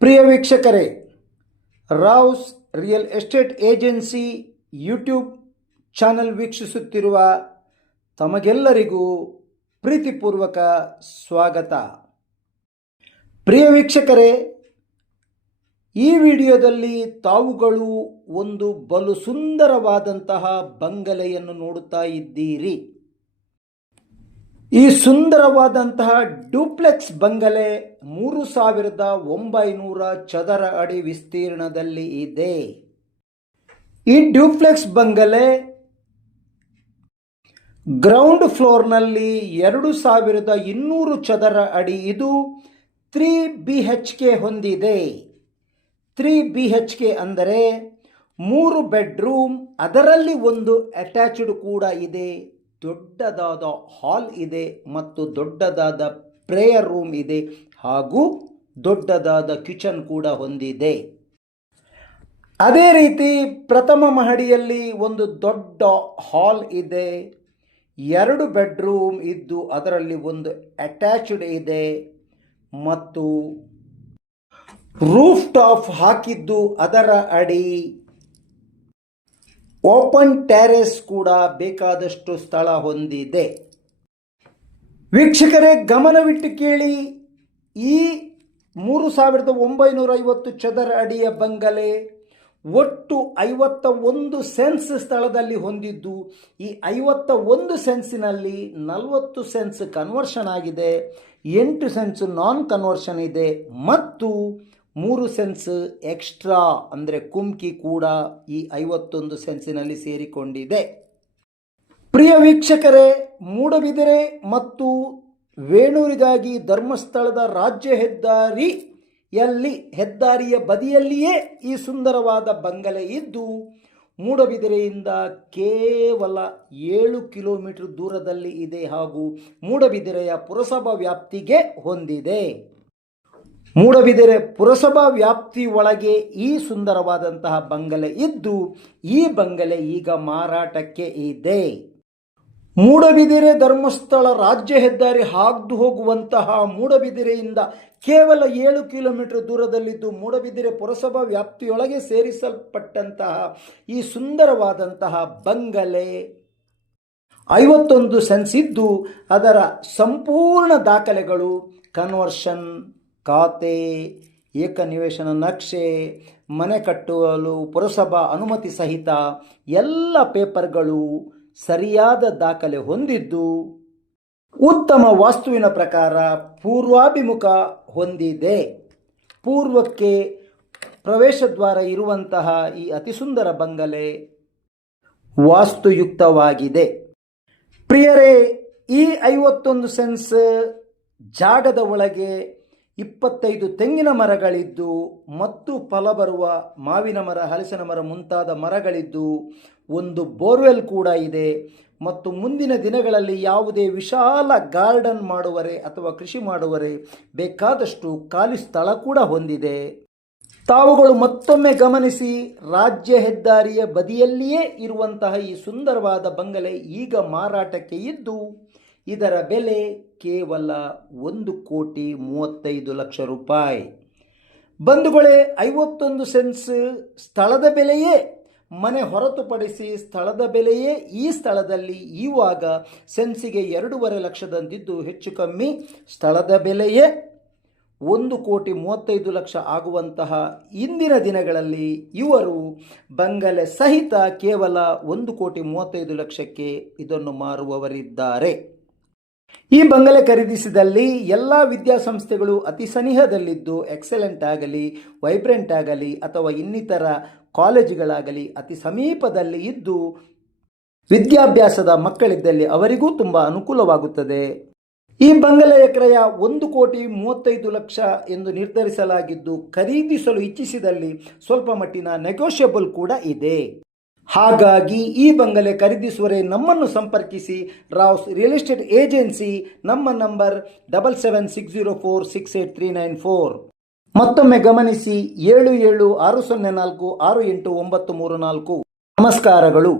ಪ್ರಿಯ ವೀಕ್ಷಕರೇ, Rao's real estate agency YouTube channel ವೀಕ್ಷಿಸುತ್ತಿರುವ ತಮಗೆಲ್ಲರಿಗೂ ಪ್ರೀತಿಪೂರ್ವಕ ಸ್ವಾಗತ. ಪ್ರಿಯ ವೀಕ್ಷಕರೇ, ಈ ವಿಡಿಯೋದಲ್ಲಿ ತಾವುಗಳು ಒಂದು ಬಲು ಸುಂದರವಾದಂತಹ ಬಂಗಲೆಯನ್ನು ನೋಡುತ್ತಾ ಇದ್ದೀರಿ. ಈ ಸುಂದರವಾದಂತಹ ಡ್ಯೂಪ್ಲೆಕ್ಸ್ ಬಂಗಲೆ ಮೂರು ಸಾವಿರದ ಒಂಬೈನೂರ ಚದರ ಅಡಿ ವಿಸ್ತೀರ್ಣದಲ್ಲಿ ಇದೆ. ಈ ಡ್ಯೂಪ್ಲೆಕ್ಸ್ ಬಂಗಲೆ ಗ್ರೌಂಡ್ ಫ್ಲೋರ್ನಲ್ಲಿ ಎರಡು ಸಾವಿರದ ಇನ್ನೂರು ಚದರ ಅಡಿ ಇದು ತ್ರೀ ಬಿ ಹೆಚ್ ಕೆ ಹೊಂದಿದೆ. ತ್ರೀ ಬಿ ಹೆಚ್ ಕೆ ಅಂದರೆ ಮೂರು ಬೆಡ್ರೂಮ್, ಅದರಲ್ಲಿ ಒಂದು ಅಟ್ಯಾಚ್ಡ್ ಕೂಡ ಇದೆ. ದೊಡ್ಡದಾದ ಹಾಲ್ ಇದೆ ಮತ್ತು ದೊಡ್ಡದಾದ ಪ್ರೇಯರ್ ರೂಮ್ ಇದೆ ಹಾಗೂ ದೊಡ್ಡದಾದ ಕಿಚನ್ ಕೂಡ ಹೊಂದಿದೆ. ಅದೇ ರೀತಿ ಪ್ರಥಮ ಮಹಡಿಯಲ್ಲಿ ಒಂದು ದೊಡ್ಡ ಹಾಲ್ ಇದೆ. ಎರಡು ಬೆಡ್ರೂಮ್ ಇದ್ದು ಅದರಲ್ಲಿ ಒಂದು ಅಟ್ಯಾಚ್ಡ್ ಇದೆ ಮತ್ತು ರೂಫ್ ಟಾಪ್ ಹಾಕಿದ್ದು ಅದರ ಅಡಿ. ಓಪನ್ ಟ್ಯಾರೆಸ್ ಕೂಡ ಬೇಕಾದಷ್ಟು ಸ್ಥಳ ಹೊಂದಿದೆ. ವೀಕ್ಷಕರೇ, ಗಮನವಿಟ್ಟು ಕೇಳಿ, ಈ ಮೂರು ಸಾವಿರದ ಒಂಬೈನೂರ ಐವತ್ತು ಚದರ ಅಡಿಯ ಬಂಗಲೆ ಒಟ್ಟು ಐವತ್ತ ಒಂದು ಸೆನ್ಸ್ ಸ್ಥಳದಲ್ಲಿ ಹೊಂದಿದ್ದು, ಈ ಐವತ್ತ ಒಂದು ಸೆನ್ಸಿನಲ್ಲಿ ನಲವತ್ತು ಸೆನ್ಸ್ ಕನ್ವರ್ಷನ್ ಆಗಿದೆ, ಎಂಟು ಸೆನ್ಸ್ ನಾನ್ ಕನ್ವರ್ಷನ್ ಇದೆ, ಮತ್ತು ಮೂರು ಸೆನ್ಸ್ ಎಕ್ಸ್ಟ್ರಾ ಅಂದರೆ ಕುಮ್ಕಿ ಕೂಡ ಈ ಐವತ್ತೊಂದು ಸೆನ್ಸಿನಲ್ಲಿ ಸೇರಿಕೊಂಡಿದೆ. ಪ್ರಿಯ ವೀಕ್ಷಕರೇ, ಮೂಡಬಿದಿರೆ ಮತ್ತು ವೇಣೂರಿಗಾಗಿ ಧರ್ಮಸ್ಥಳದ ರಾಜ್ಯ ಹೆದ್ದಾರಿಯಲ್ಲಿ ಹೆದ್ದಾರಿಯ ಬದಿಯಲ್ಲಿಯೇ ಈ ಸುಂದರವಾದ ಬಂಗಲೆ ಇದ್ದು, ಮೂಡಬಿದಿರೆಯಿಂದ ಕೇವಲ ಏಳು ಕಿಲೋಮೀಟರ್ ದೂರದಲ್ಲಿ ಇದೆ ಹಾಗೂ ಮೂಡಬಿದಿರೆಯ ಪುರಸಭಾ ವ್ಯಾಪ್ತಿಗೆ ಹೊಂದಿದೆ. ಮೂಡಬಿದಿರೆ ಪುರಸಭಾ ವ್ಯಾಪ್ತಿ ಒಳಗೆ ಈ ಸುಂದರವಾದಂತಹ ಬಂಗಲೆ ಇದ್ದು, ಈ ಬಂಗಲೆ ಈಗ ಮಾರಾಟಕ್ಕೆ ಇದೆ. ಮೂಡಬಿದಿರೆ ಧರ್ಮಸ್ಥಳ ರಾಜ್ಯ ಹೆದ್ದಾರಿ ಹಾದು ಹೋಗುವಂತಹ ಮೂಡಬಿದಿರೆಯಿಂದ ಕೇವಲ ಏಳು ಕಿಲೋಮೀಟರ್ ದೂರದಲ್ಲಿದ್ದು ಮೂಡಬಿದಿರೆ ಪುರಸಭಾ ವ್ಯಾಪ್ತಿಯೊಳಗೆ ಸೇರಿಸಲ್ಪಟ್ಟಂತಹ ಈ ಸುಂದರವಾದಂತಹ ಬಂಗಲೆ ಐವತ್ತೊಂದು ಸೆನ್ಸ್ ಇದ್ದು, ಅದರ ಸಂಪೂರ್ಣ ದಾಖಲೆಗಳು ಕನ್ವರ್ಷನ್ ಖಾತೆ ಏಕನಿವೇಶನ ನಕ್ಷೆ ಮನೆ ಕಟ್ಟುವಲು ಪುರಸಭಾ ಅನುಮತಿ ಸಹಿತ ಎಲ್ಲ ಪೇಪರ್ಗಳು ಸರಿಯಾದ ದಾಖಲೆ ಹೊಂದಿದ್ದು, ಉತ್ತಮ ವಾಸ್ತುವಿನ ಪ್ರಕಾರ ಪೂರ್ವಾಭಿಮುಖ ಹೊಂದಿದೆ. ಪೂರ್ವಕ್ಕೆ ಪ್ರವೇಶ ದ್ವಾರ ಇರುವಂತಹ ಈ ಅತಿ ಸುಂದರ ಬಂಗಲೆ ವಾಸ್ತುಯುಕ್ತವಾಗಿದೆ. ಪ್ರಿಯರೇ, ಈ ಐವತ್ತೊಂದು ಸೆನ್ಸ್ ಜಾಗದ ಒಳಗೆ ಇಪ್ಪತ್ತೈದು ತೆಂಗಿನ ಮರಗಳಿದ್ದು, ಮತ್ತು ಫಲ ಬರುವ ಮಾವಿನ ಮರ, ಹಲಸಿನ ಮರ ಮುಂತಾದ ಮರಗಳಿದ್ದು, ಒಂದು ಬೋರ್ವೆಲ್ ಕೂಡ ಇದೆ. ಮತ್ತು ಮುಂದಿನ ದಿನಗಳಲ್ಲಿ ಯಾವುದೇ ವಿಶಾಲ ಗಾರ್ಡನ್ ಮಾಡುವರೆ ಅಥವಾ ಕೃಷಿ ಮಾಡುವರೆ ಬೇಕಾದಷ್ಟು ಖಾಲಿ ಸ್ಥಳ ಕೂಡ ಹೊಂದಿದೆ. ತಾವುಗಳು ಮತ್ತೊಮ್ಮೆ ಗಮನಿಸಿ, ರಾಜ್ಯ ಹೆದ್ದಾರಿಯ ಬದಿಯಲ್ಲಿಯೇ ಇರುವಂತಹ ಈ ಸುಂದರವಾದ ಬಂಗಲೆ ಈಗ ಮಾರಾಟಕ್ಕೆ ಇದ್ದು ಇದರ ಬೆಲೆ ಕೇವಲ ಒಂದು ಕೋಟಿ ಮೂವತ್ತೈದು ಲಕ್ಷ ರೂಪಾಯಿ. ಬಂಧುಗಳೇ, ಐವತ್ತೊಂದು ಸೆನ್ಸ್ ಸ್ಥಳದ ಬೆಲೆಯೇ? ಮನೆ ಹೊರತುಪಡಿಸಿ ಸ್ಥಳದ ಬೆಲೆಯೇ? ಈ ಸ್ಥಳದಲ್ಲಿ ಇವಾಗ ಸೆನ್ಸಿಗೆ ಎರಡೂವರೆ ಲಕ್ಷದಂತಿದ್ದು ಹೆಚ್ಚು ಕಮ್ಮಿ ಸ್ಥಳದ ಬೆಲೆಯೇ? ಒಂದು ಕೋಟಿ ಮೂವತ್ತೈದು ಲಕ್ಷ ಆಗುವಂತಹ ಇಂದಿನ ದಿನಗಳಲ್ಲಿ ಇವರು ಬಂಗಲೆ ಸಹಿತ ಕೇವಲ ಒಂದು ಕೋಟಿ ಮೂವತ್ತೈದು ಲಕ್ಷಕ್ಕೆ ಇದನ್ನು ಮಾರುವವರಿದ್ದಾರೆ. ಈ ಬಂಗಲೆ ಖರೀದಿಸಿದಲ್ಲಿ ಎಲ್ಲ ವಿದ್ಯಾಸಂಸ್ಥೆಗಳು ಅತಿ ಸನಿಹದಲ್ಲಿದ್ದು ಎಕ್ಸಲೆಂಟ್ ಆಗಲಿ, ವೈಬ್ರೆಂಟ್ ಆಗಲಿ ಅಥವಾ ಇನ್ನಿತರ ಕಾಲೇಜುಗಳಾಗಲಿ ಅತಿ ಸಮೀಪದಲ್ಲಿ ಇದ್ದು ವಿದ್ಯಾಭ್ಯಾಸದ ಮಕ್ಕಳಿದ್ದಲ್ಲಿ ಅವರಿಗೂ ತುಂಬ ಅನುಕೂಲವಾಗುತ್ತದೆ. ಈ ಬಂಗಲೆಯ ಕ್ರಯ ಒಂದು ಕೋಟಿ ಮೂವತ್ತೈದು ಲಕ್ಷ ಎಂದು ನಿರ್ಧರಿಸಲಾಗಿದ್ದು, ಖರೀದಿಸಲು ಇಚ್ಛಿಸಿದಲ್ಲಿ ಸ್ವಲ್ಪ ಮಟ್ಟಿನ ನೆಗೋಷಿಯಬಲ್ ಕೂಡ ಇದೆ. ಹಾಗಾಗಿ ಈ ಬಂಗಲೆ ಖರೀದಿಸುವರೆ ನಮ್ಮನ್ನು ಸಂಪರ್ಕಿಸಿ. ರಾವ್ಸ್ ರಿಯಲ್ ಎಸ್ಟೇಟ್ ಏಜೆನ್ಸಿ ನಮ್ಮ number double seven six zero four six eight three nine four. ಮತ್ತೊಮ್ಮೆ ಗಮನಿಸಿ ಏಳು ಏಳು ಆರು ಸೊನ್ನೆ ನಾಲ್ಕು ಆರು ಎಂಟು ಒಂಬತ್ತು ಮೂರು ನಾಲ್ಕು. ನಮಸ್ಕಾರಗಳು.